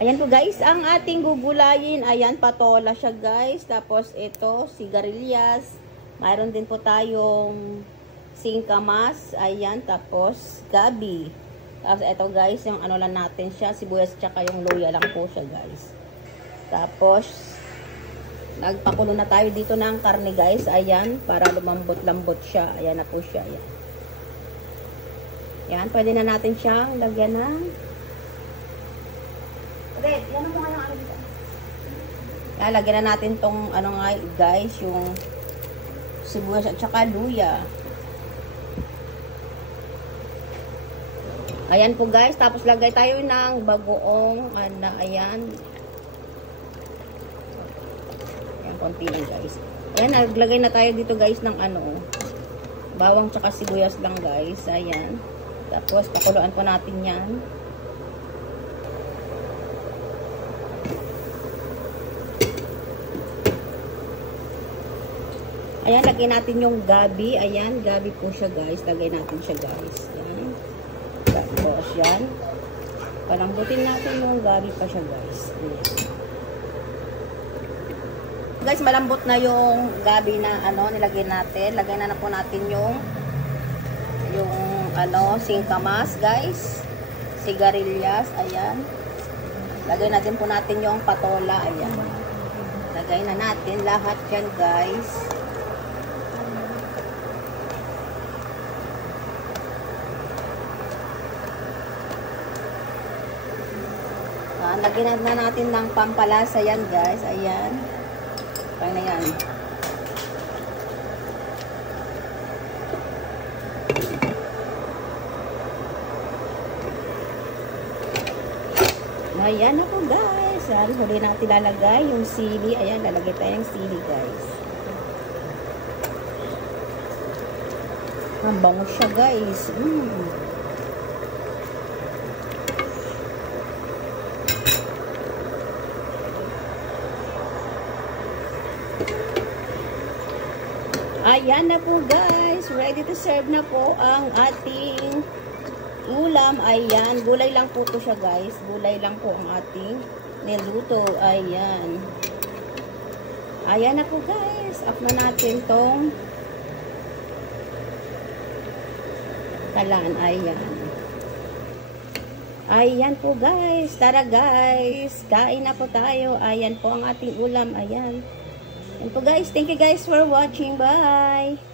Ayan po guys, ang ating gugulayin. Ayan, patola siya guys. Tapos ito, sigarilyas. Mayroon din po tayong singkamas. Ayan, tapos gabi. Tapos ito guys, yung ano lang natin siya, sibuyas tsaka yung luya lang po siya guys. Tapos, nagpakulo na tayo dito ng karne guys. Ayan, para lumambot-lambot siya. Ayan na po siya. Ayan. Yan, pwede na natin siyang lagyan ng red. Yan mo nga yung ano dito. Yan, lagyan na natin tong ano nga guys, yung sibuyas at saka luya. Ayan po guys, tapos lagay tayo ng bagoong ano, ayan. Ayan, konti lang guys. Ayan, naglagay na tayo dito guys ng ano, bawang tsaka sibuyas lang guys. Ayan. Tapos, pakuluan po natin yan. Ayan, lagay natin yung gabi. Ayan, gabi po siya guys. Lagay natin siya guys. Ayan. Tapos, yan. Palambutin natin yung gabi pa siya guys. Ayan. Guys, malambot na yung gabi na ano, nilagay natin. Lagay na po natin yung ano, singkamas guys, sigarilyas, ayan. Lagay na din po natin yung patola, ayan. Lagay na natin lahat yan guys. Lagyan na natin ng pampalasa yan guys, ayan. Parang na yan. Ayan na po guys. Huli natin lalagay yung sili. Ayan, lalagay tayong sili guys. Ang bango siya guys. Ayan na po guys. Ready to serve na po ang ating ulam. Ayan, gulay lang po siya guys. Gulay lang po ang ating niluto. Ayan. Ayan na po guys. Up na natin tong talaan. Ayan. Ayan po guys. Tara guys. Kain na po tayo. Ayan po ang ating ulam. Ayan. Ayan po guys. Thank you guys for watching. Bye.